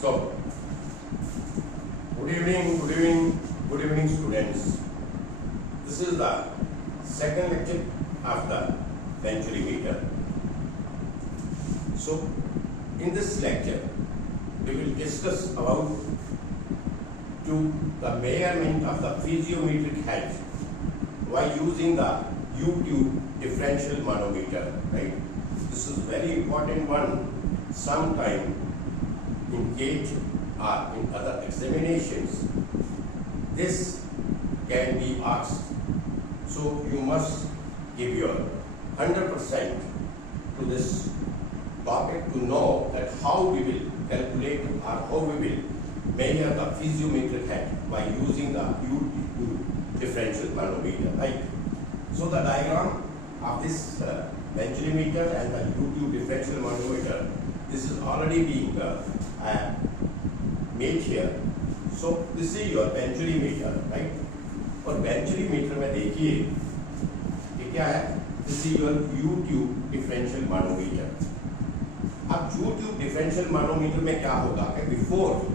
So, good evening, students. This is the second lecture of the Venturimeter. So, in this lecture, we will discuss about the measurement of the piezometric head while using the differential manometer. Right? This is very important one. Sometime in GATE or in other examinations, this can be asked. So you must give your 100% to this topic to know that how we will calculate or how we will measure the piezometric head by using the differential manometer. Right? So the diagram of this Venturimeter and the differential manometer, this is already being made here. So this is your Venturimeter, right? और Venturimeter में देखिए ये क्या है? This is your differential manometer. अब differential manometer में क्या होगा कि before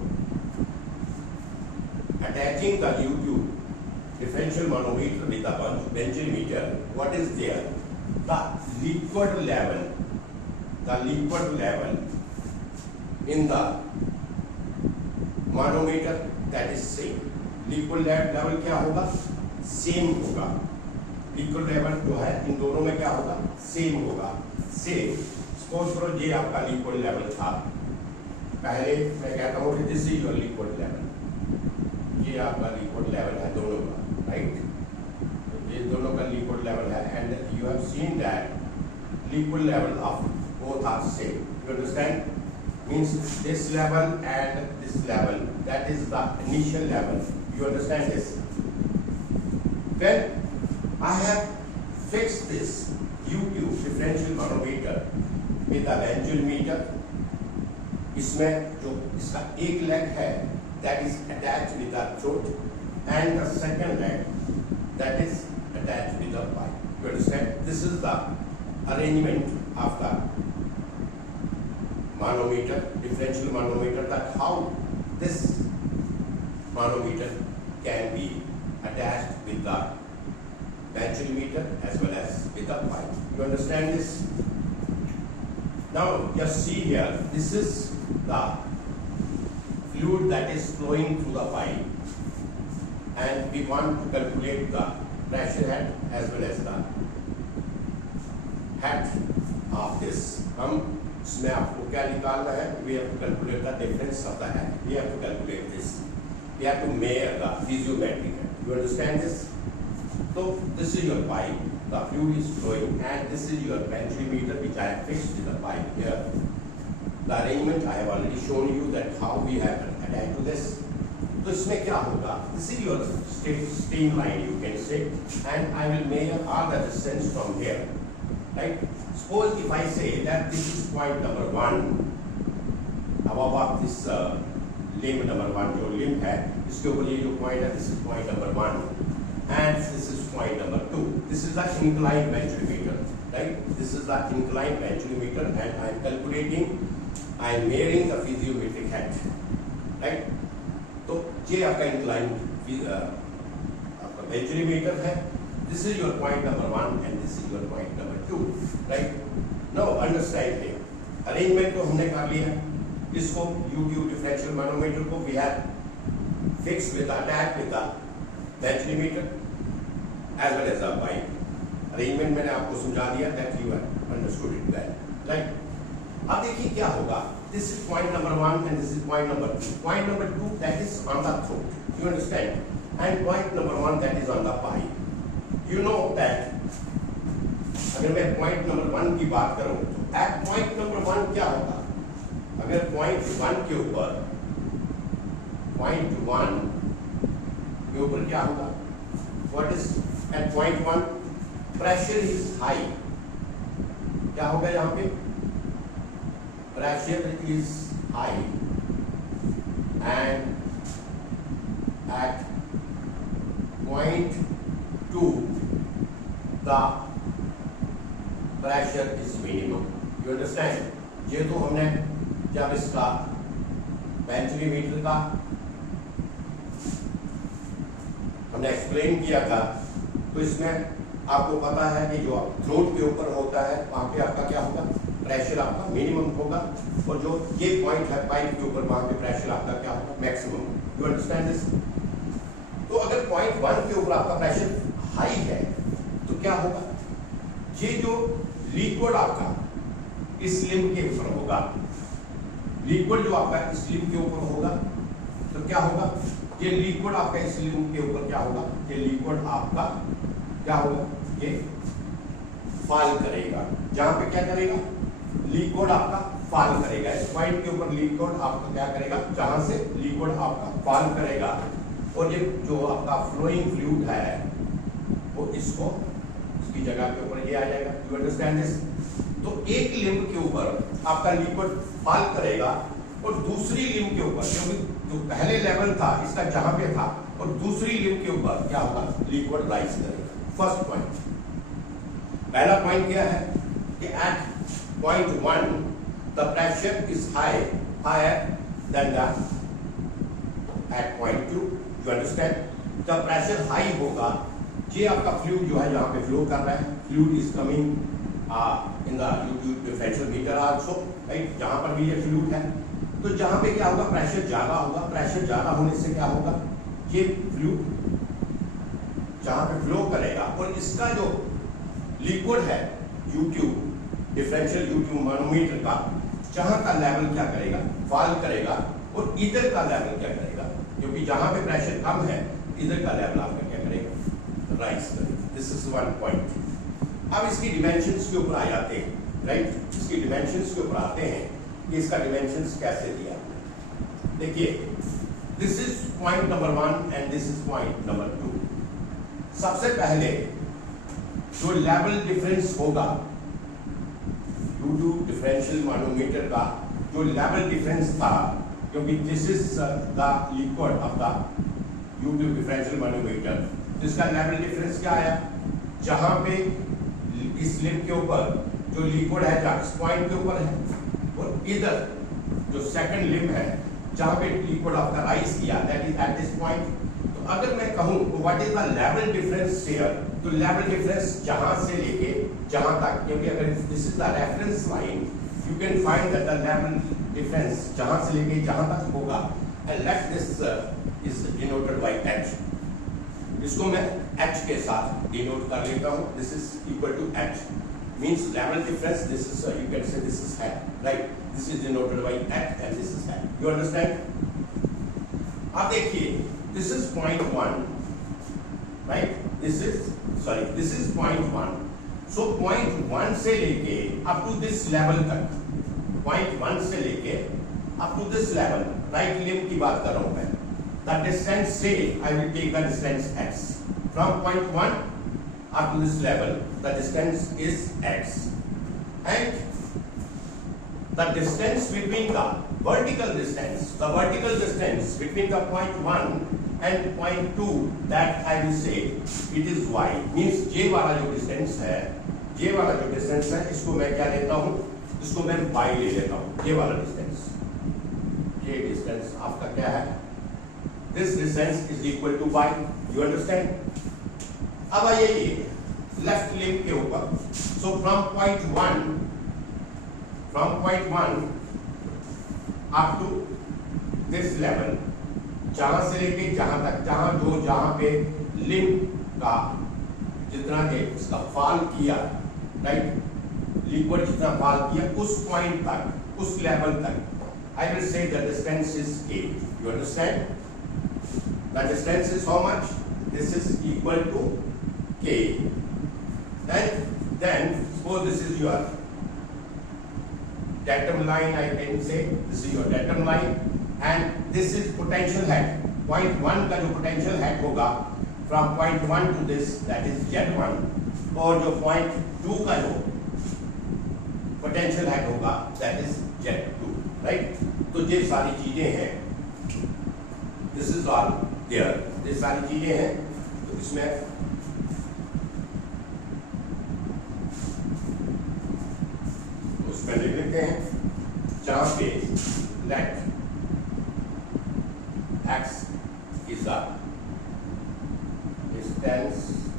attaching the differential manometer with the Venturimeter, what is there? The liquid level in the manometer, that is same. Liquid level क्या होगा? Same होगा. Liquid level जो है इन दोनों में क्या होगा? Same होगा. Same. Suppose करो ये आपका liquid level था. पहले मैं कहता हूँ कि this is your liquid level. ये आपका liquid level है दोनों का, right? ये दोनों का liquid level है, and you have seen that liquid level of both are same. You understand? Means this level and this level, that is the initial level. You understand this? When I have fixed this differential manometer with the Venturimeter, इसमें जो इसका एक leg है, that is attached with the throat, and the second leg that is attached with the pipe. You understand? This is the arrangement of the manometer, differential manometer, that how this manometer can be attached with the Venturimeter as well as with the pipe. You understand this? Now just see here, this is the fluid that is flowing through the pipe, and we want to calculate the pressure head as well as the head of this. हम इसमें आपको क्या निकालना है? We have to calculate the difference of the head. We have to calculate this. We have to measure the piezometric head. You understand this? So this is your pipe. The fluid is flowing, and this is your Venturimeter which I have fixed in the pipe here. The arrangement I have already shown you that how we have attached to this. तो इसमें क्या होगा? This is your streamline, you can say, and I will measure all the distance from here. Right? Suppose if I say that this is point number 1, above this limb number 1, जो limb है, इसके ऊपर ये जो point है, this is point number 1, and this is point number 2. This is the inclined Venturimeter, right? This is the inclined Venturimeter, and I am calculating, I am measuring the piezometric head, right? तो ये आपका inclined आपका Venturimeter है. This is your point number 1 and this is your point number 2, right? Now understand here. Arrangement तो हमने कर लिया. इसको differential manometer को we have fixed with attached with the Venturimeter as well as the pipe. Arrangement मैंने आपको समझा दिया, that you have understood it well, right? अब देखिए क्या होगा. This is point number 1 and this is point number 2. Point number 2 that is on the throat. You understand? And point number 1 that is on the pipe. You know that अगर मैं point number 1 की बात करूं तो at point number 1 क्या होगा? अगर point 1 के ऊपर क्या होगा? What is at point 1? Pressure is high. क्या होगा यहाँ पे? Pressure is high, and at point 2 the pressure is minimum. You understand? ये तो हमने जब इसका वेंचुरीमीटर का हमने एक्सप्लेन किया था। तो इसमें आपको पता है कि जो थ्रोट के ऊपर होता है वहां पे आपका क्या होगा, प्रेशर आपका मिनिमम होगा, और जो ये पॉइंट है पाइप के ऊपर वहां पे प्रेशर आपका क्या होगा, मैक्सिमम। You understand this? तो अगर पॉइंट 1 के ऊपर आपका प्रेशर हाई है तो क्या होगा, ये जो लिक्विड आपका इस लिम के ऊपर होगा, लिक्विड जो आपका इस लिम के ऊपर होगा, तो क्या होगा, ये लिक्विड आपका इस लिम के ऊपर क्या होगा, ये लिक्विड आपका क्या होगा, ये फॉल करेगा। जहां पे क्या करेगा, लिक्विड आपका फॉल करेगा। इस पॉइंट के ऊपर लिक्विड आपका क्या करेगा, जहां से लिक्विड आपका फॉल करेगा, और ये जो आपका फ्लोइंग फ्लूइड है वो इसको इसकी जगह के ऊपर ये आ जाएगा। You understand this? तो एक लिम के ऊपर आपका लिक्विड फॉल करेगा, और दूसरी लिम के ऊपर, क्योंकि जो पहले लेवल था इसका जहां पे था, और दूसरी लिम के ऊपर क्या होगा, लिक्विड राइज करेगा। फर्स्ट पॉइंट, पहला पॉइंट क्या है कि at point 1 the pressure is higher than the at point 2। You understand? जब प्रेशर हाई होगा, ये आपका फ्लूइड जो है यहाँ पे फ्लो कर रहा है, fluid is coming in the differential meter also, right? जहां पर भी ये फ्लूइड है, तो जहां पे क्या होगा, प्रेशर ज्यादा होगा। प्रेशर ज्यादा होने से क्या होगा, ये फ्लूइड जहां पे फ्लो करेगा, और इसका जो लिक्विड है यूट्यूब डिफरेंशियल यूट्यूब मैनोमीटर का, जहां का लेवल क्या करेगा, फॉल करेगा, और इधर का लेवल क्या करेगा, क्योंकि जहां पे प्रेशर कम है इधर का लेवल आपका क्या करेगा, राइज करेगा। This is one point. अब इसकी डिमेंशंस के ऊपर आ जाते हैं, राइट? इसकी डिमेंशंस के ऊपर आते हैं कि इसका डिमेंशंस कैसे दिया। देखिए, this is point number 1 and this is point number 2। सबसे पहले जो लेवल डिफरेंस होगा यूट्यूब डिफरेंशियल मैनोमीटर का, जो लेवल डिफरेंस था, क्योंकि this is the liquid of the YouTube differential manometer, जिसका लेवल डिफरेंस क्या आया, जहां पे इस लिम के ऊपर जो लिक्विड है जहां इस पॉइंट के ऊपर है, और इधर जो सेकंड लिम है जहां पे लिक्विड आपका राइज किया, that is eight this point. तो अगर मैं कहूं what is the level difference here, तो लेवल डिफरेंस जहां से लेके जहां तक, क्योंकि अगर this is the reference line, you can find that the level difference जहां से लेके जहां तक होगा, and let this is denoted by h। इसको मैं h के साथ डिनोट कर लेता हूं। This is equal to h, means level difference. This is you can say this is head, right? This is denoted by h and this is head. You understand? अब देखिए, this is point 1, right? This is point 1. So point 1 से लेके up to this level तक, point 1 से लेके up to this level, right limb की बात कर रहा हूं मैं। The distance, say I will take the distance x from point 1 up to this level. The distance is x, and the distance between the vertical distance between the point 1 and point 2, that I will say it is y, means j वाला जो distance है, इसको मैं क्या लेता हूँ, इसको मैं y ले लेता हूँ। j वाला distance, j distance आपका क्या है, this distance is equal to y. You understand? अब आइए लेफ्ट लिम के ऊपर, so from point 1 up to this level, जहां से लेके जहां तक, जहां पे लिम का जितना के इसका फॉल किया, राइट, लिक्विड जितना फॉल किया, उस पॉइंट तक, उस लेवल तक, I will say the distance is k. You understand? The distance is how much? This is equal to k. Then suppose this is your datum line, I can say this is your datum line, and this is potential head. Point 1 का जो potential head होगा from point 1 to this, that is Z1, और जो point 2 का जो potential head होगा that is Z2, right? तो ये सारी चीजें हैं, this is all there, ये सारी चीजें हैं। तो इसमें लिख लेते हैं, जहां पे late x is the distance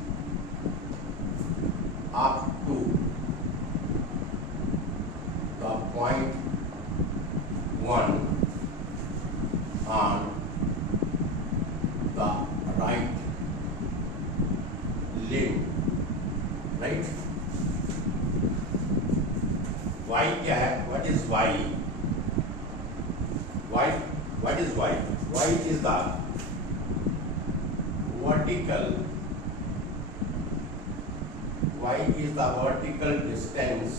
up to the point 1 on the right limb, right? Y क्या है? What is y? What is y? Y is the vertical. Y is the vertical distance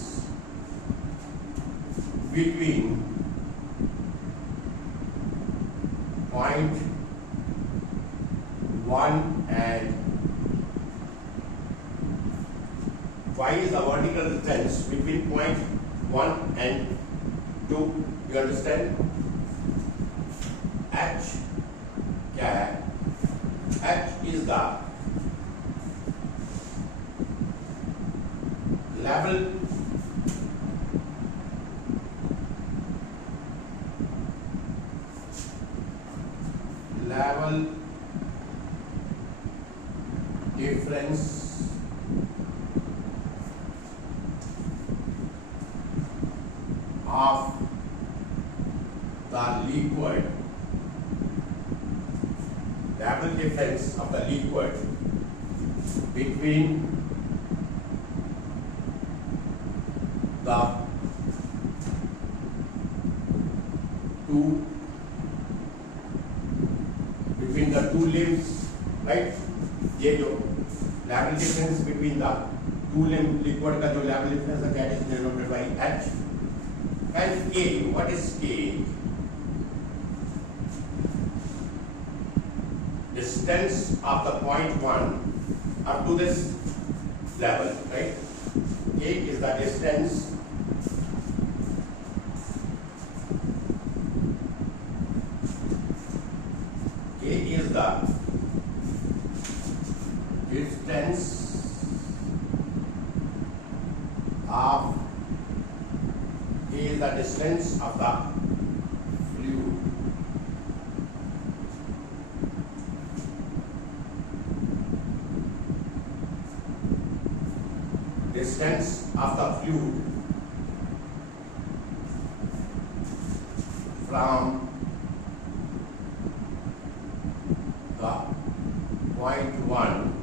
between point 1 and y is the vertical distance between point 1 and 2. You understand? H क्या है? H is the level difference of the liquid, level difference of the liquid between the two limbs, right? ये जो level difference between the two limb liquid का जो level difference है, that is denoted by H. And K, what is K? Distance of the point 1 up to this level, right? K is the distance distance of the fluid. Distance of the fluid from the point 1.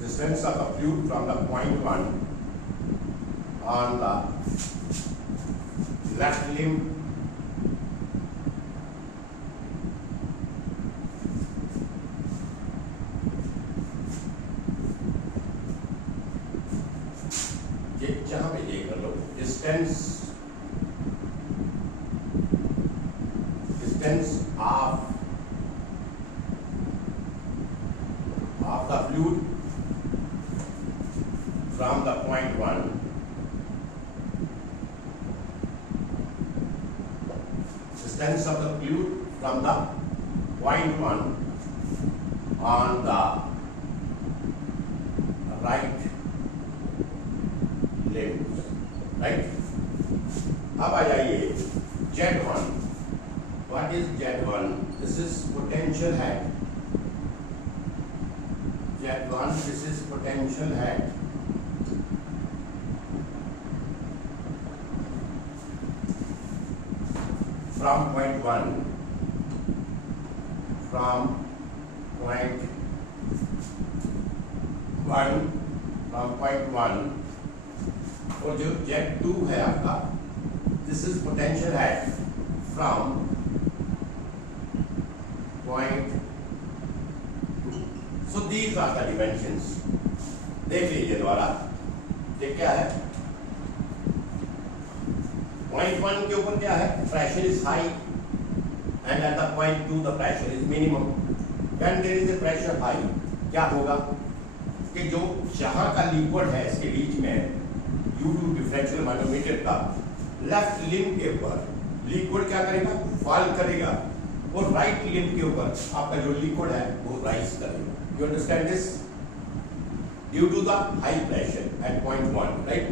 Distance of the fluid from the point 1 on the left limb ये जहां पे ये कर लो distance of the fluid from the point 1 distance of the fluid from the point 1 on the right limb, right? अब आ जाइए Z1. What is Z1? This is potential head. Z1, this is potential head. From point 1, from point 1 और जो Z2 है आपका, this is potential head from point 2. So these are the dimensions. देख लीजिए दोबारा, ये क्या है? Point 1 के ऊपर क्या है? Pressure is high, and at the point 2 the pressure is minimum. When there is a pressure high, क्या होगा? कि जो जहाँ का लिक्विड है इसके बीच में due to differential manometer का लेफ्ट लिम्ब के ऊपर लिक्विड क्या करेगा? फॉल करेगा और राइट लिम्ब के ऊपर आपका जो लिक्विड है वो राइज करेगा. You understand this? Due to the high pressure at point 1, right?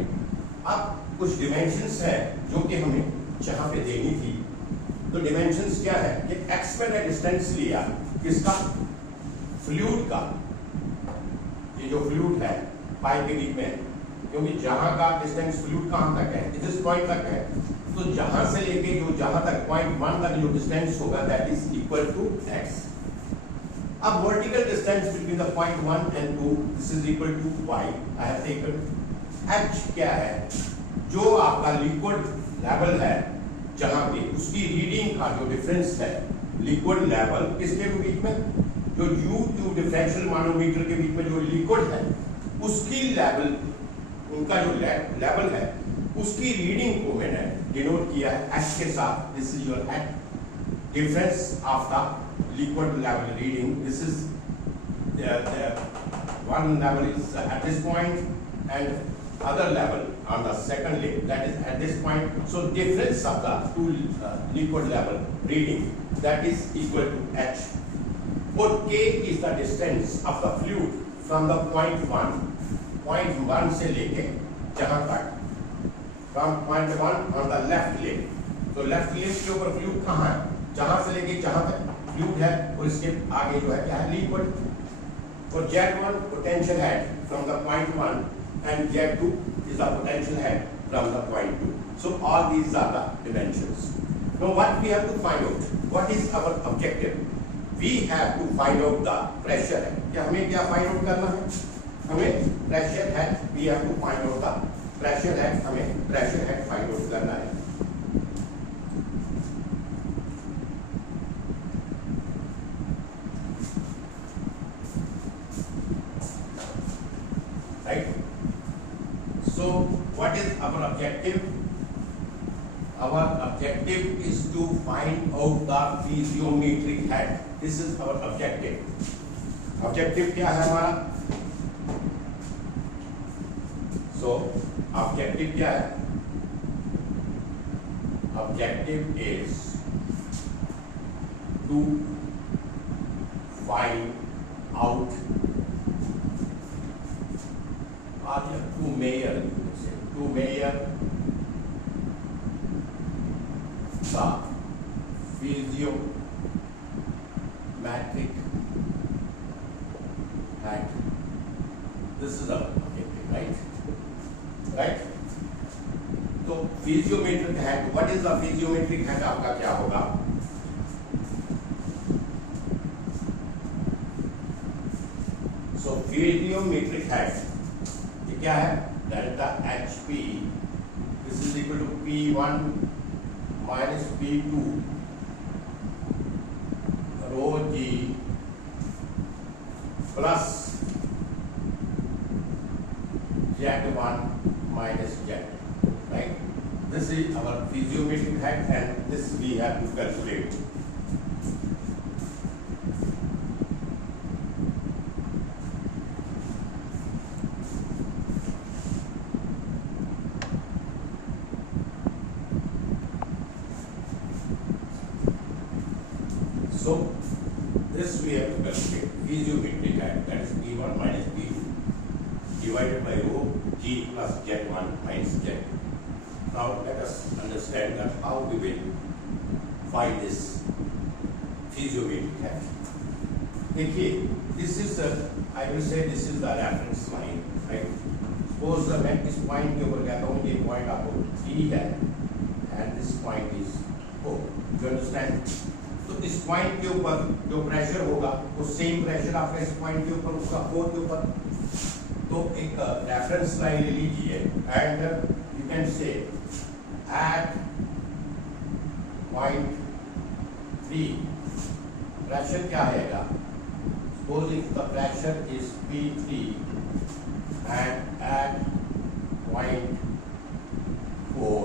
अब कुछ dimensions हैं जो कि हमें जहां पे देनी थी, तो डिमेंशंस क्या है कि x मैंने डिस्टेंस लिया किसका, फ्लूइड का, ये जो फ्लूइड है पाइप के बीच में, क्योंकि जहां का डिस्टेंस फ्लूइड कहां तक है, इस पॉइंट तक है, तो जहां से लेके जो जहां तक पॉइंट 1 तक जो डिस्टेंस होगा that is equal to x। अब vertical distance between the point 1 and 2 this is equal to y। I have taken h क्या है, जो आपका लिक्विड लेवल है जहां पे उसकी रीडिंग का जो डिफरेंस है लिक्विड लेवल किसके बीच में, जो U2 डिफरेंशियल मानोमीटर के बीच में जो लिक्विड है उसकी लेवल, उनका जो लेवल है उसकी रीडिंग को मैंने डिनोट किया है h के साथ। This is your h, difference of the liquid level reading. This is the one level is at this point and other level on the second level, that is at this point. So difference of the two liquid level reading, that is equal to h. For k is the distance of the fluid from the point 1 से लेके जहां तक, from point 1 on the left leg. तो left leg के ऊपर fluid कहाँ है, जहां से लेके जहां तक फ्लूइड है, और इसके आगे जो है क्या है, liquid. For Z1 potential head from the point 1 and Z2 is the potential head from the point 2. So all these are the dimensions. Now what we have to find out? What is our objective? We have to find out the pressure head. क्या हमें क्या find out करना है? हमें pressure head, we have to find out the pressure head, हमें pressure head find out करना है। Right? So what is our objective? Our objective is to find out the piezometric head. This is our objective. Objective क्या है हमारा? So objective क्या है? Objective is to find out or to measure, you can say, to measure the piezometric head. This is our objective, right? Right? तो piezometric head, what is the piezometric head? आपका क्या होगा? So piezometric head क्या है, delta HP, this is equal to P1 minus P2 rho G plus Z1 minus Z2, right? This is our piezometric head and this we have to calculate. So this we have to calculate piezometric head, that is P1 minus P2 divided by rho G plus Z1 minus Z2. Now let us understand that how we will find this piezometric head. देखिए, this is the, I will say this is the reference line, right? Suppose मैं इस point के ऊपर कहता हूँ, ये point आपको E है and this point is O. You understand? तो इस पॉइंट के ऊपर जो प्रेशर होगा वो सेम प्रेशर आपका इस पॉइंट के ऊपर उसका O के ऊपर, तो एक रेफरेंस लाइन ले लीजिए and you can say at point 3 pressure क्या आएगा, suppose if the pressure is P3 and at point 4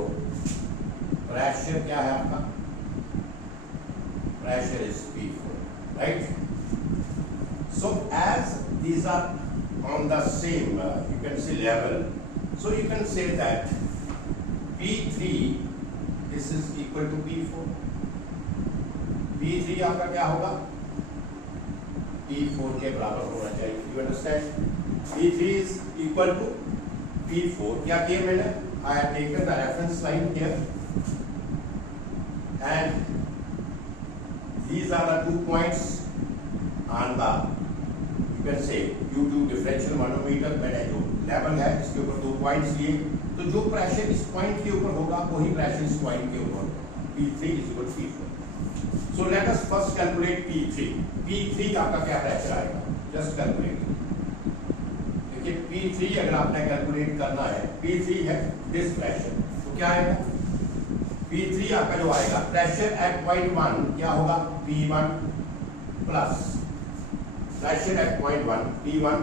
pressure क्या है आपका, pressure is P4, right? So as these are on the same, you can say level, so you can say that P3 this is equal to P4. P3 आपका क्या होगा, P4 के बराबर होना चाहिए. You understand? P3 is equal to P4. क्या किया मैंने? I have taken the reference line here and these are the 2 points on the, you can say, due to differential manometer मैंने जो लेवल है इसके ऊपर 2 पॉइंट्स लिए, तो जो प्रेशर इस पॉइंट के ऊपर होगा वही प्रेशर इस पॉइंट के ऊपर होगा. P3 is equal to P4. So let us first calculate P3. P3 आपका क्या प्रेशर आएगा? Just calculate. देखिए P3 अगर आपने कैलकुलेट करना है, P3 है दिस प्रेशर, तो क्या आएगा? P3 आपका जो आएगा प्रेशर एट पॉइंट 1 क्या होगा? P1 plus pressure at point 1 P1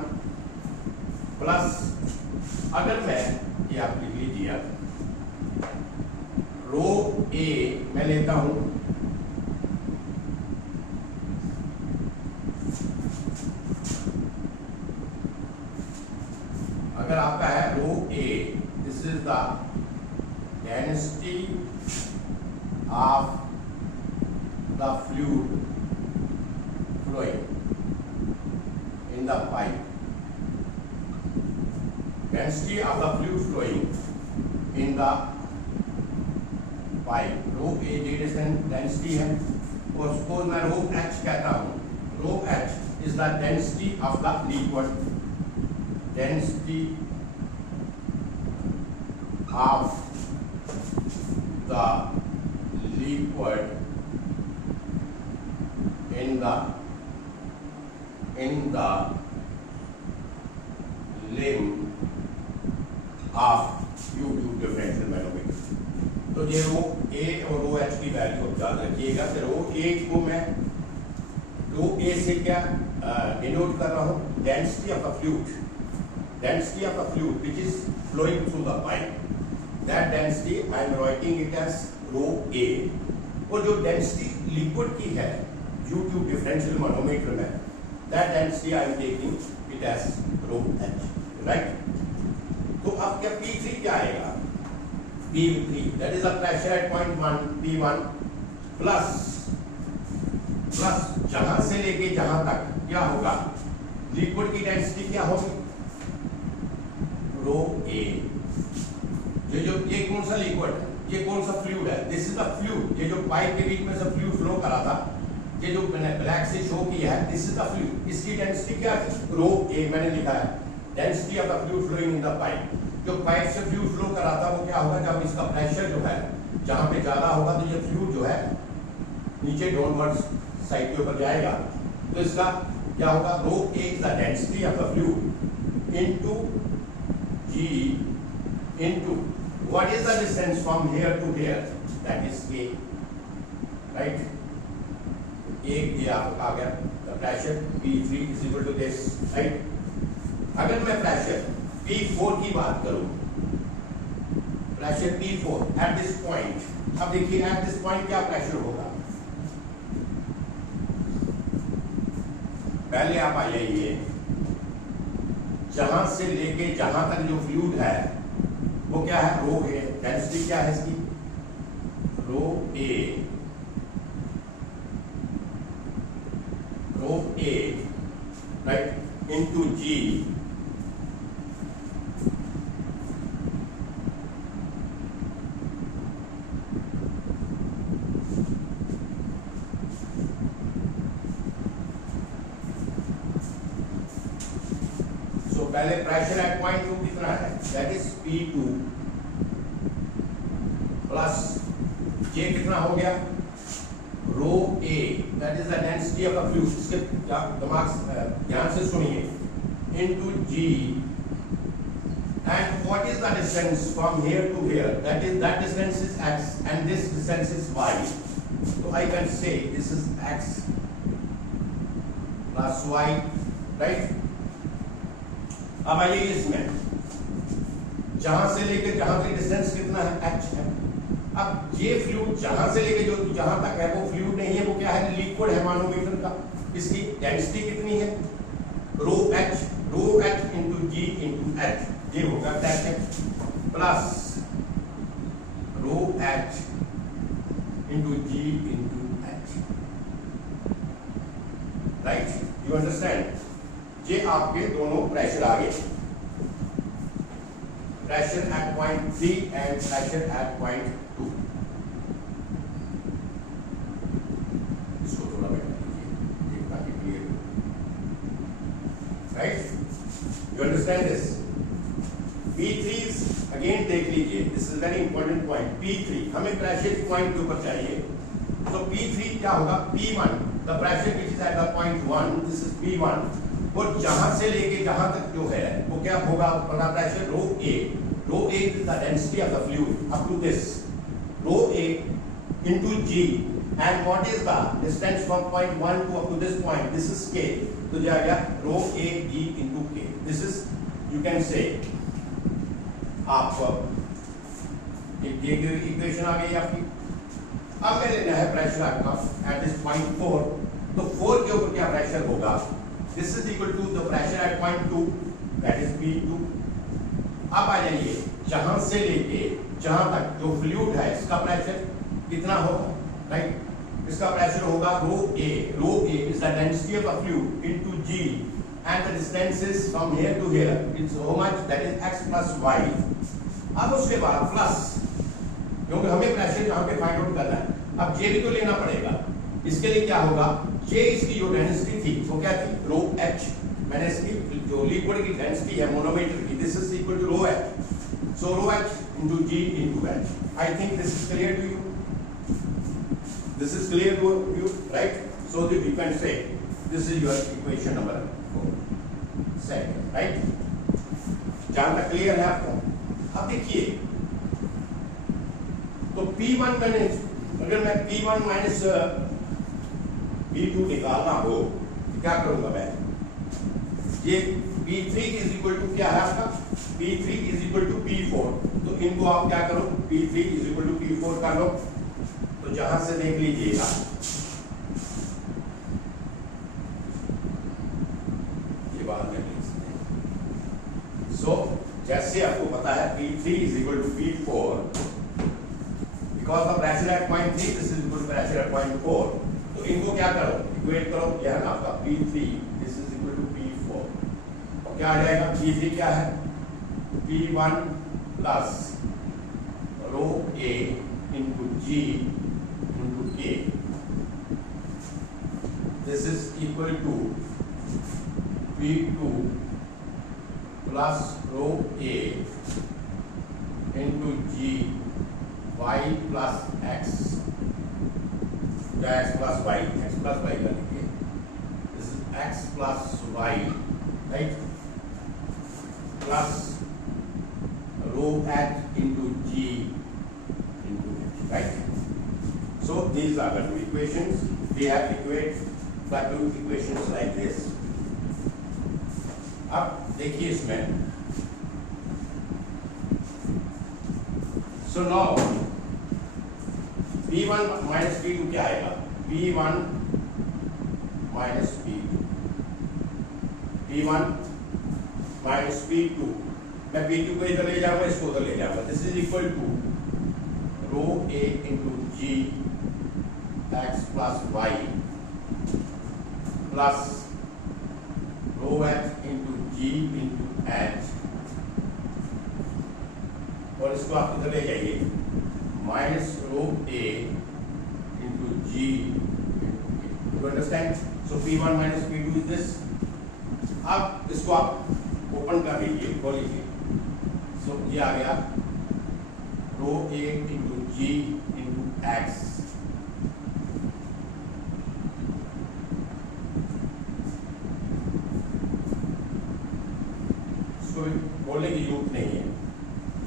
plus, अगर मैं ये आप लिख लीजिए, रो ए मैं लेता हूं अगर आपका है rho A, this is the density of the fluid flowing in the pipe. Density of the fluid flowing in the pipe. Rho A density है, और suppose मैं rho H कहता हूँ. Rho H is the density of the liquid. Density of the liquid in the limb of differential manometer. तो ये रो ए और रो H की value याद रखिएगा. तो रो ए को मैं रो ए से क्या डिनोट कर रहा हूँ? Density of the fluid. Density of the fluid which is flowing through the pipe. That density I am writing it as rho A. और जो डेंसिटी लिक्विड की है due to differential manometer में, that density I am taking it as rho H, right? तो अब क्या P3 क्या आएगा? P3 that is the pressure at point 1 P1 plus जहां से लेके जहां तक क्या होगा? लिक्विड की डेंसिटी क्या होगी? रो ए. ये कौन सा लिक्विड है? ये कौन सा फ्लूइड है? This is the fluid. ये जो पाइप के बीच में से फ्लूइड फ्लो करा था, ये जो मैंने ब्लैक से शो किया है, दिस इज द फ्लूइड. इसकी डेंसिटी क्या है? रो ए मैंने लिखा है. Density of the fluid flowing in the pipe. जो पाइप से फ्लूइड फ्लो करा था वो क्या होगा? जब इसका प्रेशर जो है जहां पे ज्यादा होगा तो ये फ्लूइड जो है नीचे डाउनवर्ड साइड के ऊपर जाएगा. तो इसका क्या होगा? Rho A is the density of the fluid into G into what is the distance from here to here? That is A, right? A ये आपका आ गया. The pressure P3 is equal to this, right? अगर मैं pressure P4 की बात करूं, pressure P4 at this point, अब देखिए at this point क्या pressure होगा? पहले आप आ जाइए, जहां से लेके जहां तक जो फ्लूइड है वो क्या है? रो ए. डेंसिटी क्या है इसकी? रो ए राइट इनटू जी पहले प्रेशर एट पॉइंट 2 कितना है? That is P2 plus J कितना हो गया? रो A that is the density of the fluid. इसके दिमाग ध्यान से सुनिए. Into G and what is the distance from here to here? That distance is x and this distance is y. So I can say this is x plus y, right? अब आइए इसमें, जहां से लेकर जहां तक डिस्टेंस कितना है? h है. अब ये फ्लूइड जहां से लेकर जो जहां तक है वो फ्लूइड नहीं है, वो क्या है? लिक्विड है मानोमीटर का. इसकी डेंसिटी कितनी है? Rho h into g into h. ये होगा that plus rho h into g into h. Right? You understand? ये आपके दोनों प्रेशर आ गए. Pressure at point 3 and pressure at point 2. P3 again देख लीजिए, this is very important point. P3 हमें प्रेशर पॉइंट के ऊपर चाहिए, तो P3 क्या होगा, P1 the pressure which is at the point 1, this is P1, और जहां से लेके जहां तक जो है वो क्या होगा, पहला pressure rho A is the density of the fluid up to this rho A into G, and what is the distance from point 1 to up to this point, this is K, तो जो आ गया rho A G into K, this is you can say आप ये equation आ गई आपकी। अब मैं लेना है प्रेशर आपका एट दिस पॉइंट 4, तो 4 के ऊपर क्या प्रेशर होगा, this is equal to the pressure at point 2 that is P2। अब आ जाइए, जहां से लेके जहां तक जो फ्लूइड है इसका प्रेशर कितना होगा, राइट, इसका प्रेशर होगा रो A is the density of the fluid into G, and the distance is from here to here, it's so much, that is x plus y। अब उसके बाद प्लस, क्योंकि हमें प्रेशर यहाँ पे फाइंड आउट करना है, अब J भी तो लेना पड़ेगा। इसके लिए क्या होगा, J इसकी जो डेंसिटी थी वो क्या थी, रो H, मैंने इसकी जो लिक्विड की डेंसिटी है मोनोमीटर की, this is equal to rho H, so rho H into G into H। I think this is clear to you, this is clear to you, right? So that you can say this is your equation number 4, second, right? जहां तक clear है आपको। अब देखिए, तो P1 मैंने, अगर मैं P1 माइनस P2 निकालना हो तो क्या करूंगा मैं, ये P3 इज इक्वल टू क्या है आपका, P3 is equal to P4, तो इनको आप क्या करो, P3 is equal to P4 कर लो, तो जहां से देख लीजिएगा, ये बात है। सो जैसे आपको पता है P3 is equal to P4, because the pressure at point 3, this is equal to pressure at point 4, तो इनको क्या करो, इक्वेट करो, यह है ना आपका P3, this is equal to P4, और क्या आ जाएगा, P3 क्या है, P1 plus row A into G into K, this is equal to P2 plus row A into G y plus x, x plus y का लिखिए, this is x plus y, right, plus rho h into G into h, right? So these are the two equations. We have equate the two equations like this. अब देखिए इसमें, so now P1 minus P2 क्या आएगा, P1 minus P2, P1 minus P2, मैं P2 को इधर ले जाऊंगा, इसको उधर ले जाऊंगा, this is equal to rho A into G x plus y plus rho h into G into h, और इसको आप इधर ले जाइए, minus rho A into G into K, you understand? So P1 minus P2 is this। अब इसको आप open कर लीजिए, खोलिए, so ये आ गया रो A into G into x, बोलने की जरूरत नहीं है,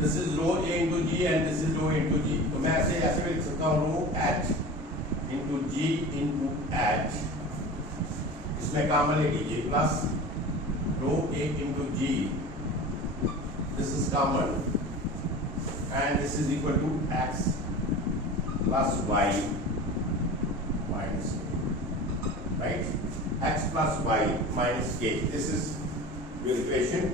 this is rho A into G and this is rho into G, तो मैं ऐसे भी लिख सकता हूँ rho H into G into H, इसमें कॉमन ले लीजिए, plus rho A into G, this is common, and this is equal to x plus y minus k, right? X plus y minus k, this is your equation।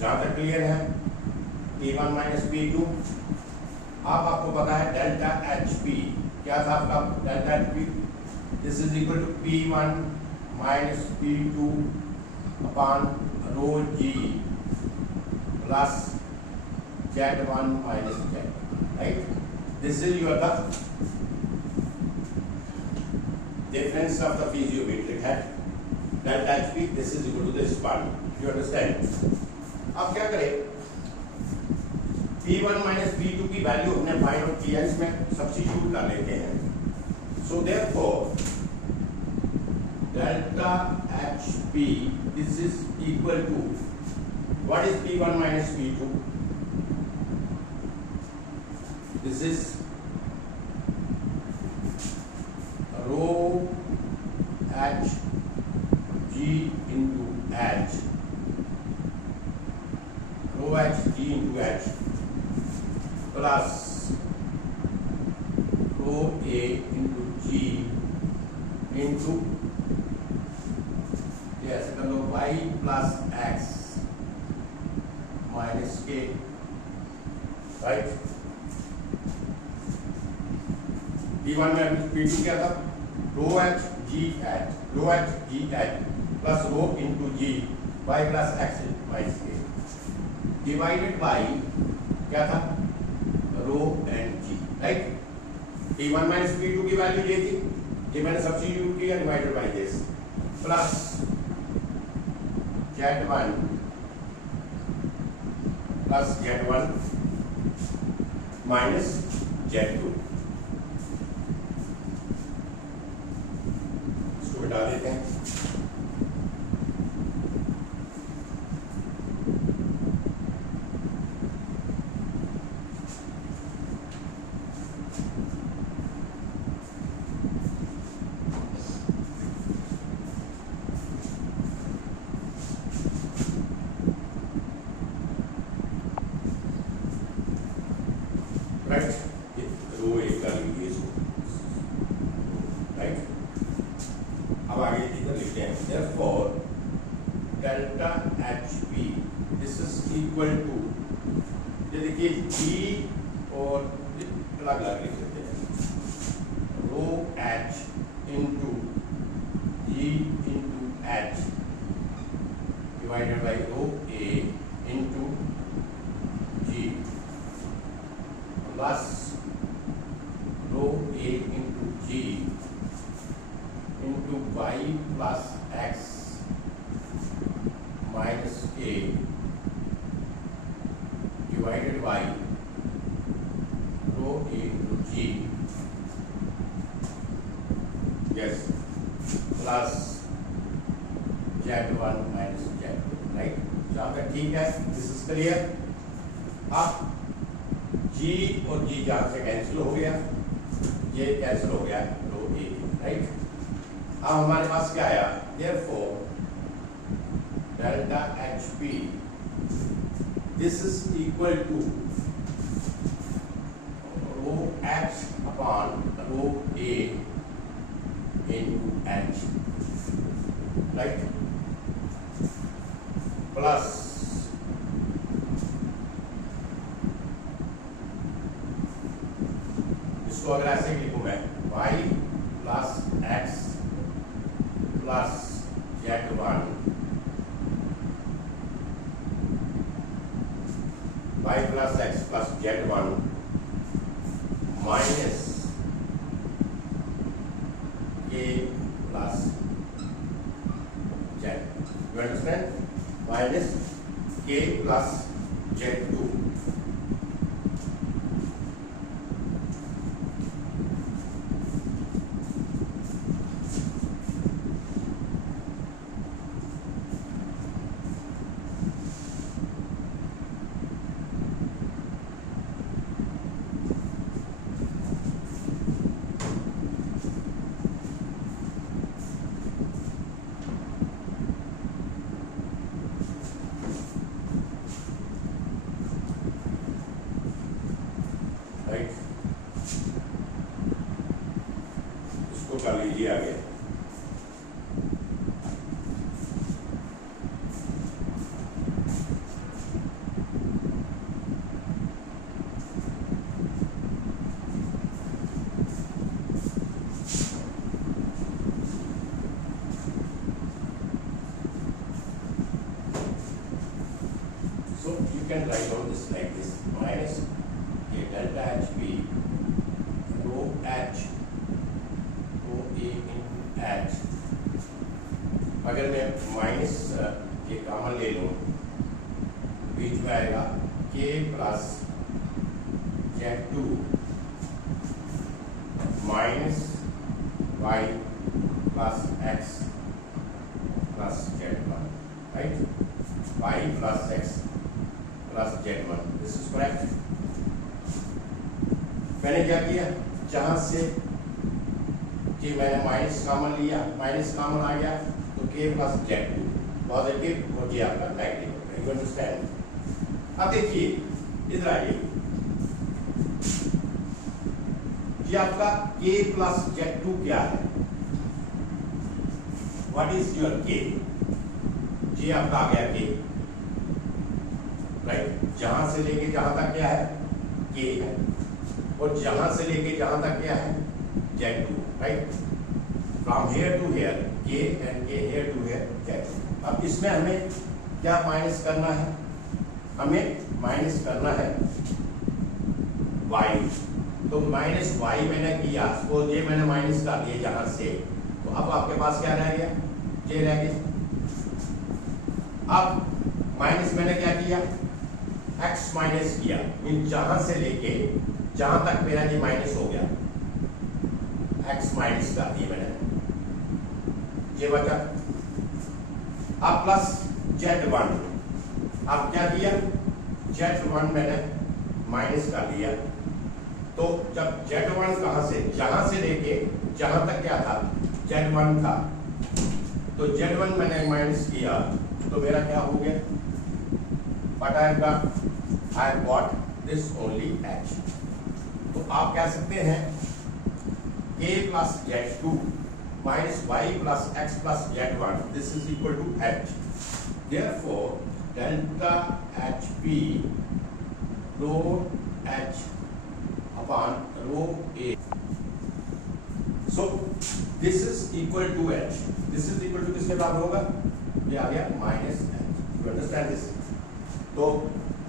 जहां तक clear है, P1 minus P2। अब आपको पता है delta HP, क्या था आपका delta HP, this is equal to P1 minus P2 upon rho g plus z1 minus z, right? This is your the difference of the piezometric head. Delta HP, this is equal to the span. You understand? अब क्या करें? P1 minus P2 की value हमने find out किया, इसमें substitute कर लेते हैं. So therefore delta HP, this is equal to, what is P1 minus P2? This is rho h g into h, rho h g into h plus rho a into g into, yes, y plus x minus k, right? P1 में P2 क्या था? Rho h g h, rho h g h plus rho into g, y plus x minus k divided by क्या था? Rho and g, right? P1 minus P2 की value ये थी, ये मैंने सब्स्टिट्यूट किया, divided by this plus z1 plus z1 minus z2, इसको हटा देते हैं. राइट, रो एक कर लीजिए इसको, राइट. अब आगे इधर लिखते हैं, therefore delta HP, this is equal to, ये देखिए G और अलग अलग लिख देते हैं, रो H into G into H divided by row A into G plus rho A into G into y plus x minus k divided by rho A into G, yes, plus z1 minus z2, right? जहाँ तक ठीक है, this is clear. अब G और G जहाँ से cancel हो गया, ये कैंसिल हो गया, रो A, राइट. अब हमारे पास क्या आया? Therefore delta HP, this is equal to rho H upon rho A into H, right, plus इसको अगर ऐसे लिखूं मैं, y plus x plus z1, y plus x plus z1 minus k plus z. You understand? Minus k plus z2. इसको कर लीजिए आगे. So you can write down this like this, minus a delta HP rho H rho A into H. अगर मैं minus के common ले लूँ बीच में आएगा K plus Z2 minus Y plus X plus Z1, right? Y plus X plus Z1, this is correct. मैंने क्या किया, जहां से कि मैंने माइनस कॉमन लिया, माइनस कॉमन आ गया तो K प्लस Z2 पॉजिटिव और J आपका नेगेटिव. You understand? अब देखिए इधर आइए, ये आपका K प्लस Z2 क्या है? What is your K? J आपका आ गया K, राइट? जहां से लेके जहां तक क्या है K है, और जहां से लेके जहां तक क्या है Z2, right? From here to here K and K here to here Z2. अब इसमें हमें क्या माइनस करना है? हमें माइनस करना है Y. तो माइनस Y मैंने किया, तो ये मैंने माइनस कर दिया जहां से, तो अब आपके पास क्या रह गया? J रह गया. अब माइनस मैंने क्या किया? X माइनस किया, मीन जहां से लेके जहां तक मेरा ये माइनस हो गया, X माइनस कर दिया मैंने, ये बचा. अब प्लस Z1, अब क्या किया? Z1 मैंने माइनस कर दिया. तो जब Z1 कहां से, जहां से लेके जहां तक क्या था Z1 था, तो Z1 मैंने माइनस किया तो मेरा क्या हो गया? What I have got? I have got this only H. तो आप कह सकते हैं K plus Z2 minus Y plus X plus Z1, this is equal to H. Therefore, delta HP rho H upon rho A. So this is equal to H. This is equal to किसके बराबर होगा? ये आ गया minus H. You understand this? तो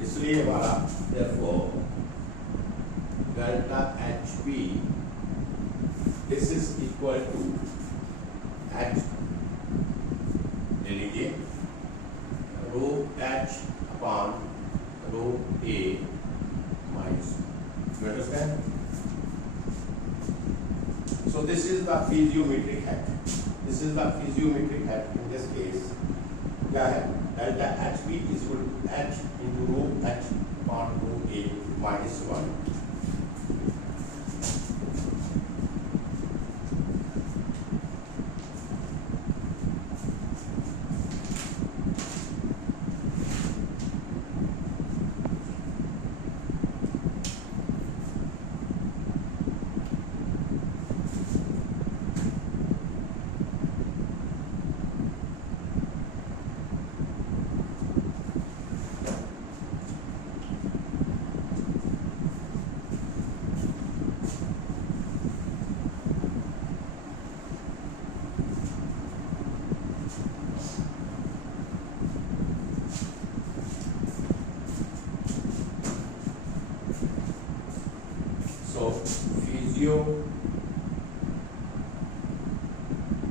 इसलिए हमारा therefore delta HP this is equal to H, ले लीजिए, rho H upon rho A minus. You understand? So this is the physiometric height. This is the physiometric height. In this case, क्या है? Delta HP is equal to H into rho H upon rho A minus 1.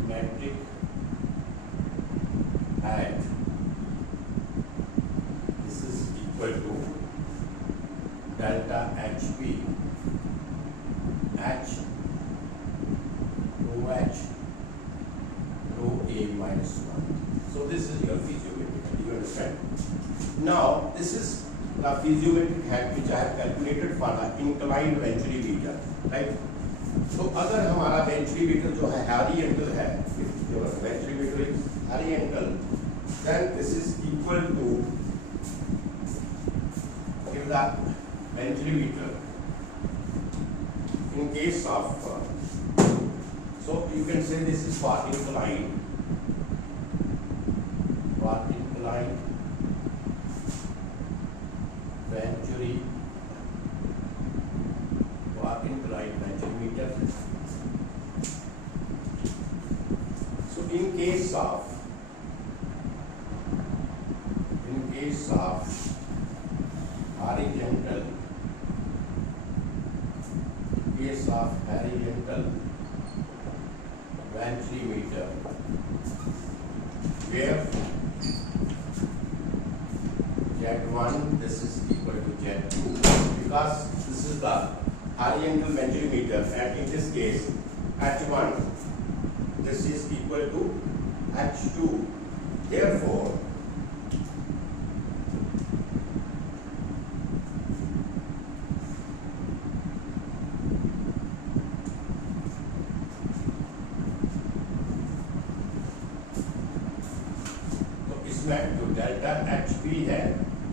Piezometric height, this is equal to delta HP H rho H rho A minus 1. So this is your piezometric height. You understand? Now this is the piezometric height which I have calculated for the inclined venturimeter, right? तो अगर हमारा venturimeter जो है horizontal है, जो venturimeter is horizontal, then this is equal to, if the venturimeter in case of so you can say this is for inclined venturimeter. So in case of horizontal, case of horizontal Venturimeter, where Z1 this is equal to Z2, because this is the horizontal Venturimeter, and in this case H1 this is equal to H2. Therefore जो delta HP है,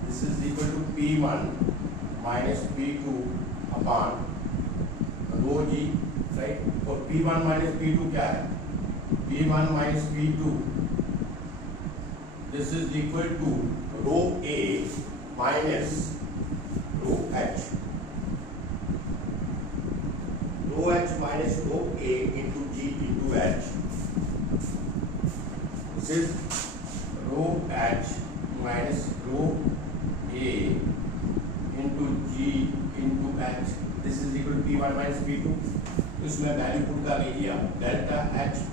this is equal to P1 minus P2 upon rho G, right? और P1 minus P2 क्या है? P1 minus P2, this is equal to rho A minus rho H, rho H minus rho A into G into H. This is rho H minus rho A into G into H. This is equal to P1 minus P2. इसमें value put कर लीजिए आप, delta HP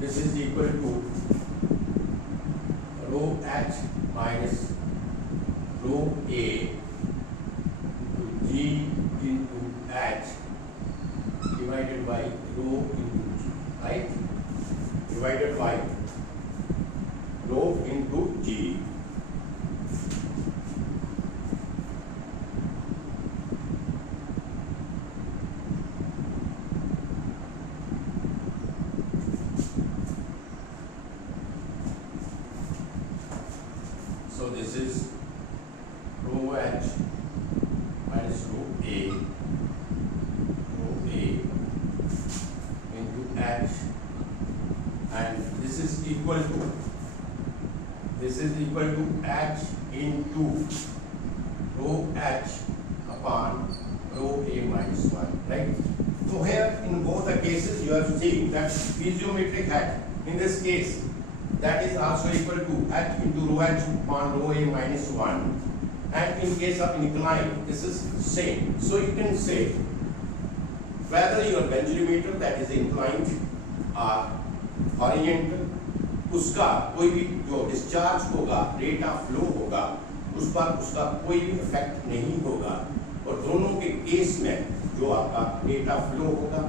this is equal to rho H minus rho A into G into H divided by rho into G, right? Divided by rho into G. So this is rho H minus rho A into H, and this is equal to H into rho H upon rho A minus 1, right? So here in both the cases you have seen that piezometric head, in this case that is also equal to H into rho H upon rho A minus 1, and in case of incline this is same. So you can say whether your Venturimeter that is inclined or horizontal, उसका कोई भी जो discharge होगा, rate of flow होगा, उस पर उसका कोई भी इफेक्ट नहीं होगा, और दोनों के केस में जो आपका रेट ऑफ फ्लो होगा,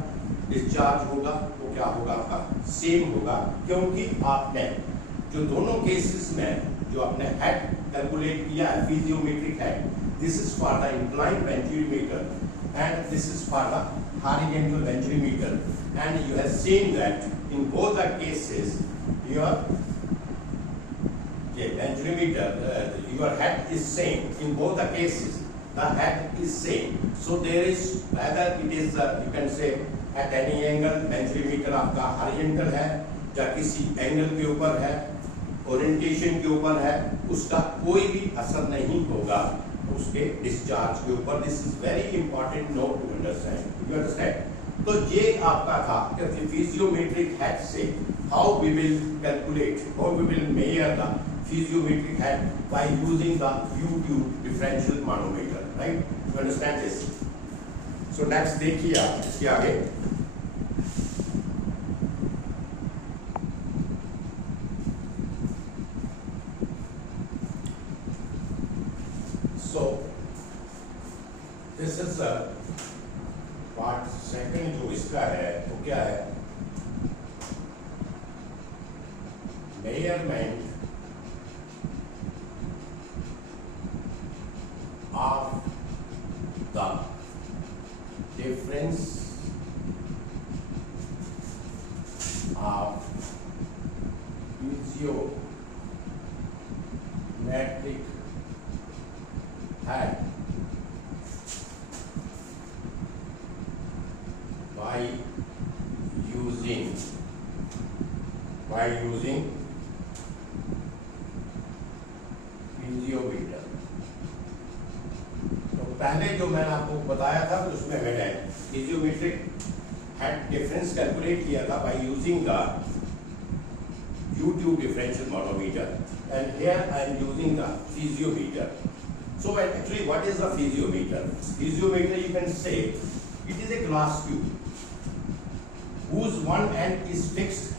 डिस्चार्ज होगा, वो क्या होगा, आपका सेम होगा, क्योंकि आपने जो दोनों केसेस में जो आपने हेड कैलकुलेट किया है, piezometric head, this is for the incline venturimeter and this is for the horizontal venturimeter, and you have seen that in both the cases your Venturimeter, your head is same in both the cases. The head is same. So there is whether it is you can say at any angle Venturimeter आपका horizontal है या किसी angle के ऊपर है, orientation के ऊपर है, उसका कोई भी असर नहीं होगा उसके डिस्चार्ज के ऊपर. This is very important note to understand. You understand? तो ये आपका था कि फिजियोमेट्रिक हेड से how we will calculate, how we will measure the piezometric head by using the U-tube differential manometer, right? You understand this? So next देखिए आप इसके आगे. So this is a part second जो इसका है वो क्या है? Measurement of the difference of piezometric head by using Piezometer. तो पहले जो मैंने आपको बताया था उसमें मैंने piezometric head difference कैलकुलेट किया था by using the U-tube differential manometer, and here I am using the piezometer. So actually, what is a piezometer? Piezometer, you can say, it is a glass tube whose one end is fixed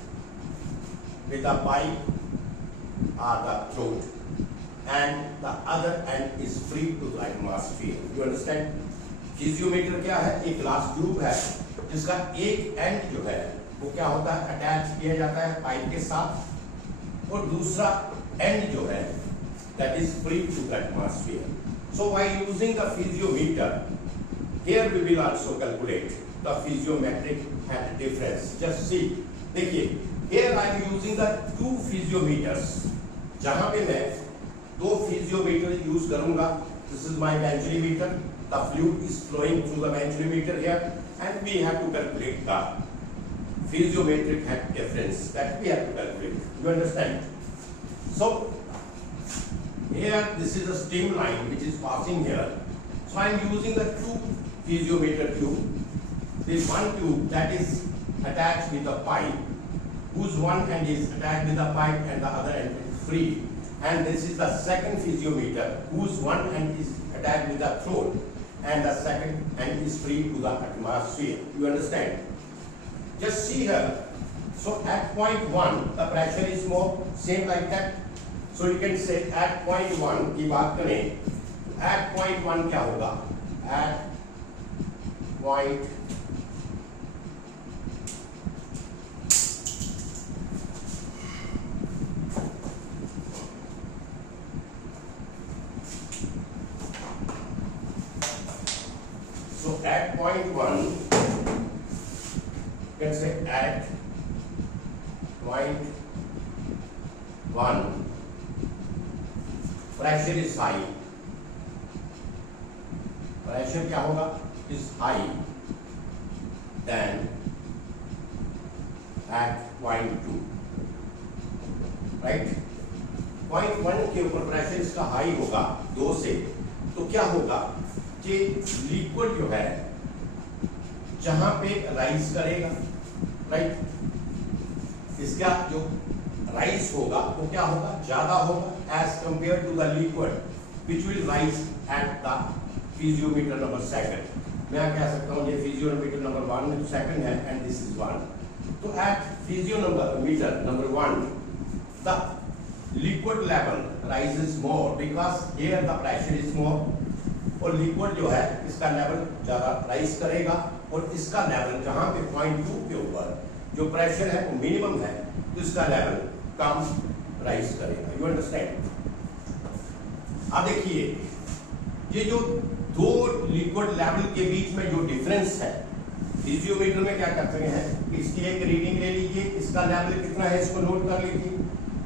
with a pipe or the throat, and the other end is free to the atmosphere. You understand? Piezometer क्या है? एक glass tube है जिसका एक and जो है वो क्या होता है, अटैच किया जाता है पाइप के साथ, और दूसरा एंड जो है that is free to the atmosphere. So by using the piezometer, here we will also calculate the piezometric and difference. Just see, देखिए, here I am using the two piezometers. जहाँ पे मैं दो piezometer use करूँगा. This is my venturimeter. The fluid is flowing through the venturimeter here, and we have to calculate the piezometric and difference. That we have to calculate. You understand? So here this is a streamline which is passing here. So I am using the two piezometer tube. This one tube that is attached with a pipe, whose one end is attached with a pipe and the other end is free. And this is the second piezometer, whose one end is attached with a throat and the second end is free to the atmosphere. You understand? Just see here. So at point 1 the pressure is more, same like that. So you can say at point 1 की बात करें, at point 1 क्या होगा? At point at point 1, you can say at point 1 pressure is high. Pressure क्या होगा? Is high than at point 2, right? Point 1 के ऊपर pressure इसका high होगा 2 से, तो क्या होगा कि लिक्विड जो है जहां पे राइज करेगा, राइट, इसका जो राइज होगा वो क्या होगा? ज्यादा होगा as compare to the liquid which will rise at the piezometer number second. मैं कह सकता हूं ये piezometer नंबर 1 सेकंड है एंड दिस इज 1. तो एट piezometer number 1 the liquid level rises more because here the pressure is more. और liquid जो है इसका लेवल ज्यादा राइज करेगा और इसका लेवल जहां पे पॉइंट 2 के ऊपर जो प्रेशर है वो मिनिमम है, तो इसका लेवल कम राइज करेगा. You understand? अब देखिए, ये जो दो लिक्विड लेवल के बीच में जो डिफरेंस है, piezometer में क्या करते हैं, इसकी एक रीडिंग ले लीजिए, इसका लेवल कितना है इसको नोट कर लीजिए,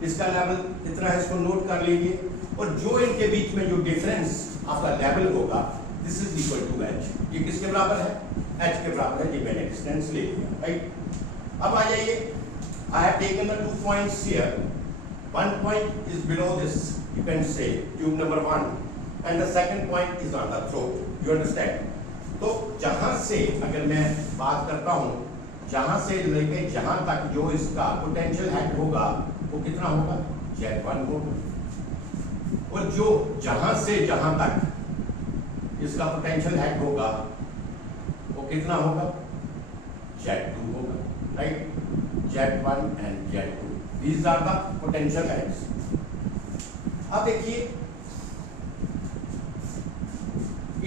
इसका लेवल कितना है इसको नोट कर लीजिए, और जो इनके बीच में जो डिफरेंस आपका लेवल होगा, this is equal to h. ये किसके बराबर है? h के बराबर है. ये मैंने डिस्टेंस ले लिया, राइट. अब आ जाइए, आई have taken the 2 points here. One point is below this, you can say tube number 1, and the second point is on the throat. You understand? तो जहां से अगर मैं बात करता हूं, जहां से लेके जहां तक जो इसका पोटेंशियल हेड होगा वो कितना होगा? Z1 होगा. और जो जहां से जहां तक इसका पोटेंशियल हेड होगा वो कितना होगा? Z2 होगा, right. Z1 and Z2, these are the potential heads. अब देखिए,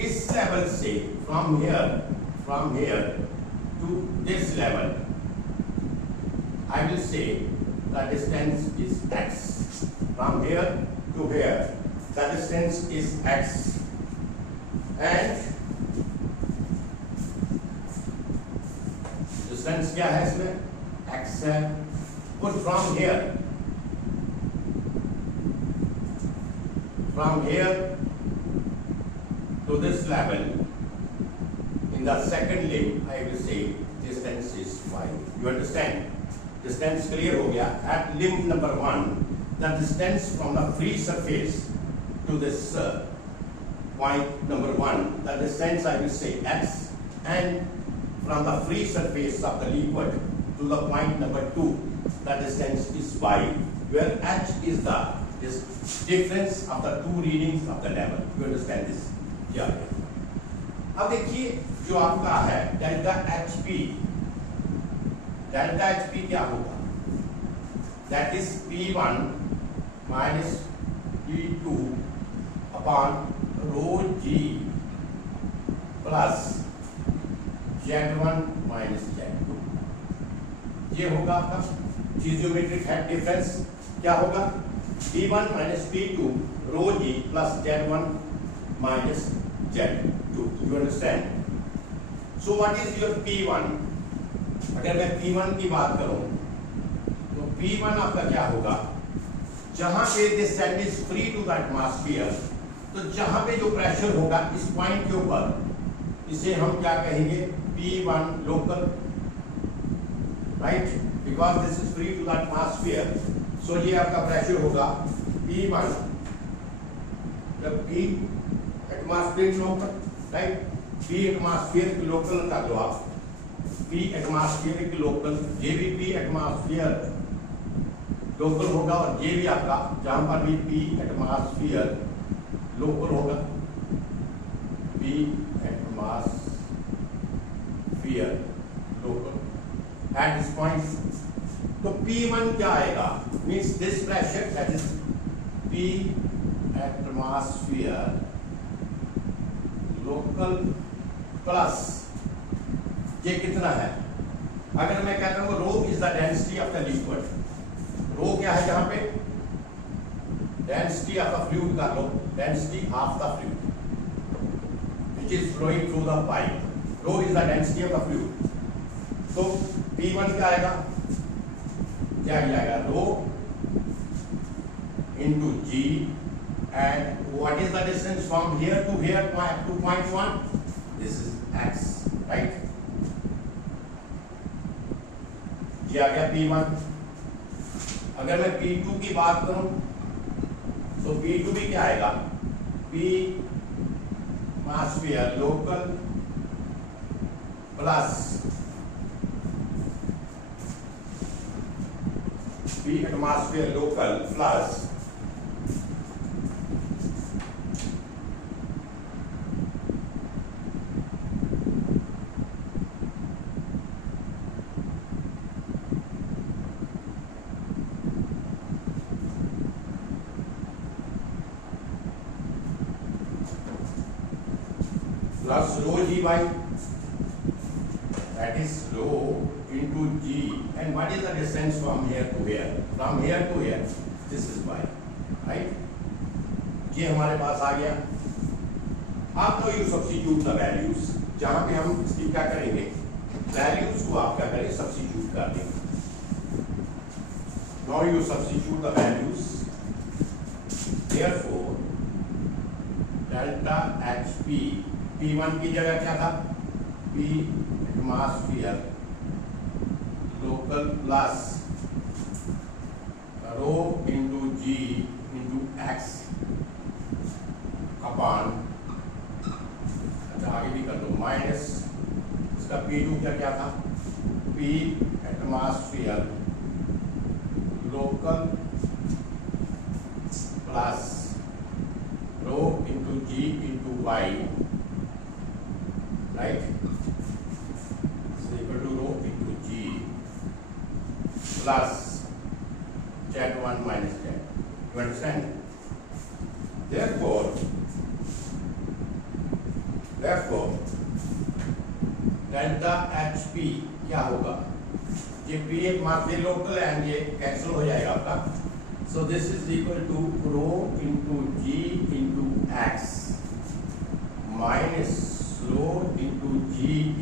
इस लेवल से from here to this level, I will say the distance is x. From here to here, the distance is x, and distance क्या है इसमें? x है. और from here to this level, in the second limb, I will say distance is y. You understand? Distance clear हो गया. At limb number 1, the distance from the free surface to this point number 1, the distance I will say x, and from the free surface of the liquid to the point number 2, the distance is y, where h is the this difference of the two readings of the level. You understand this? क्या है? अब देखिए जो आपका है delta HP क्या होगा? That is P1 minus P2 upon rho G plus Z1 minus Z2. ये होगा आपका piezometric head difference. क्या होगा? P1 minus P2 rho G plus Z1 minus Z2. You understand? So what is your P1? अगर मैं P1 की बात करूं तो P1 आपका क्या होगा? जहां पे this sand is free to the atmosphere, तो जहां पे जो प्रेशर होगा इस पॉइंट के ऊपर, इसे हम क्या कहेंगे? P1 local, right? Because this is free to the atmosphere, so ये आपका प्रेशर होगा P1 जब P atmosphere local, right? P atmosphere local कर लो आप, P एटमॉस्फेयर लोकल, ये भी P एटमॉस्फेयर लोकल होगा, और ये भी आपका जहां पर भी P एटमॉस्फेयर लोकल होगा, P atmosphere local at this point. तो P1 क्या आएगा? Means this pressure that is P atmosphere local plus ये कितना है? अगर मैं कहता हूं rho is the density of the liquid, rho क्या है जहां पे? डेंसिटी ऑफ द फ्लूइड का लो, density of the fluid which is flowing through the pipe. Rho is the density of the fluid. तो P1 क्या आएगा? क्या आएगा? रो into G and what is the distance from here to here to point 1? This is x, right? ये आ गया P1. अगर मैं P2 की बात करूं तो P2 भी क्या आएगा? P atmosphere local plus P atmosphere local plus plus rho G by, that is rho into G, and what is the distance from here to here? From here to here, this is y, right? ये हमारे पास आ गया. आप तो you substitute the values, जहां पे हम इसकी क्या करेंगे? वैल्यूज को आप क्या करें? सब्स्टिट्यूट कर देंगे. Now you substitute the values. Therefore delta HP P1 की जगह क्या था? P atmosphere local plus rho into G into x upon, अच्छा आगे भी कर दो, माइनस इसका P2 क्या था? P atmosphere local plus rho into G into y, right? So equal to rho into G plus Z1 minus Z. You understand? Therefore delta HP क्या होगा? ये P एटमॉस्फेयर लोकल एंड ये cancel हो जाएगा आपका. So this is equal to rho into G into x minus rho into G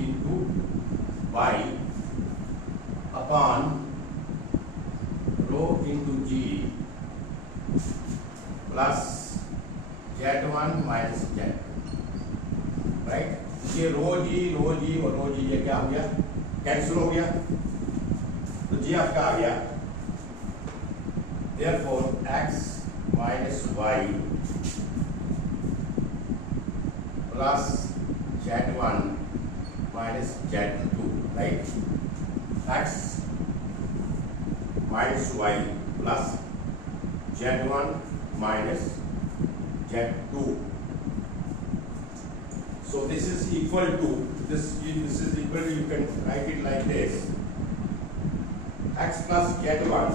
into y upon rho into G plus Z1 minus Z, right? ये रो जी और रो जी ये क्या हो गया? कैंसिल हो गया. तो जी आपका आ गया. Therefore x minus y plus Z1 minus Z2, right? X minus y plus Z1 minus Z2. So this is equal to this is equal to, you can write it like this, x plus Z1.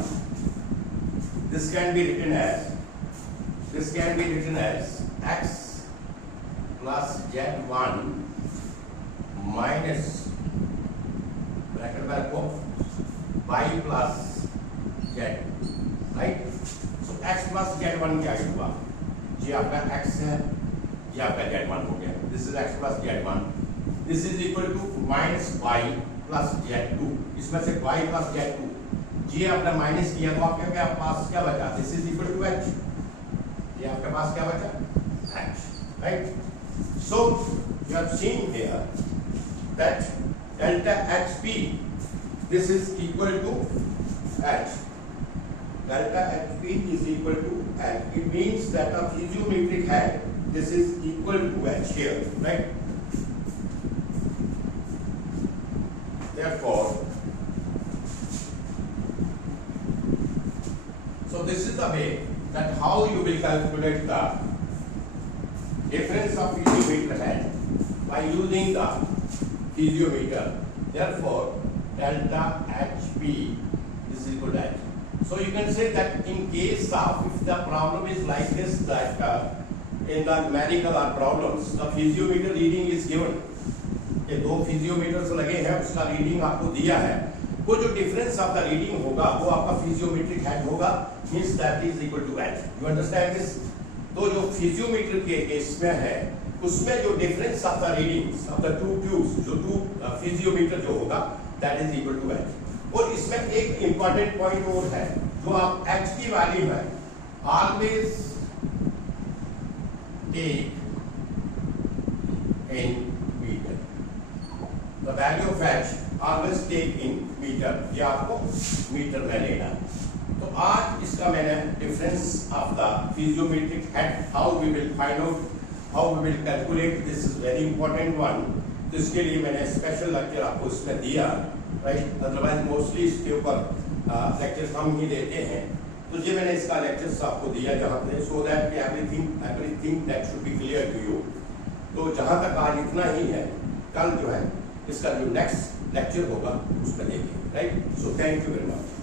This can be written as x plus Z1 minus bracket में रखो y plus z, right? So x plus z1 क्या हुआ? ये आपका x है, ये आपका z1 हो गया. This is x plus z1. This is equal to minus y plus z2. इसमें से y plus z2 ये आपने माइनस किया तो आपके क्या पास क्या बचा? This is equal to h. ये आपके पास क्या बचा? h, right? So you have seen here that delta hp, this is equal to h. Delta hp is equal to h. It means that a piezometric head, this is equal to h here, right? Therefore, so this is the way that how you will calculate the difference of piezometer head by using the piezometer. Therefore, delta hp is equal to h. So you can say that in case of, if the problem is like this, that in the numerical or problems, the piezometer reading is given. ये दो piezometers लगे हैं, उसका reading आपको दिया है. वो जो डिफरेंस ऑफ द रीडिंग होगा वो आपका piezometric हेड होगा, means that is equal to h. You understand this? तो जो piezometer के केस में है, उसमें जो difference of the readings of the two tubes, जो टू piezometer जो होगा, that is equal to h. और इसमें एक इंपॉर्टेंट पॉइंट और है, जो आप h की वैल्यू है, always take in metre. The value of h always take in metre. ये आपको मीटर में लेना. तो आज इसका मैंने difference of the piezometric head, how we will find out, how we will calculate, this is very important one. तो इसके लिए मैंने स्पेशल लेक्चर आपको इसमें दिया, राइट? अदरवाइज मोस्टली इसके ऊपर लेक्चर हम ही देते हैं. तो ये मैंने इसका लेक्चर्स आपको दिया जहाँ पे, so that everything that should be clear to you. तो जहाँ तक आज इतना ही है. कल जो है इसका जो नेक्स्ट लेक्चर होगा उसमें देखेंगे, right? So thank you very much.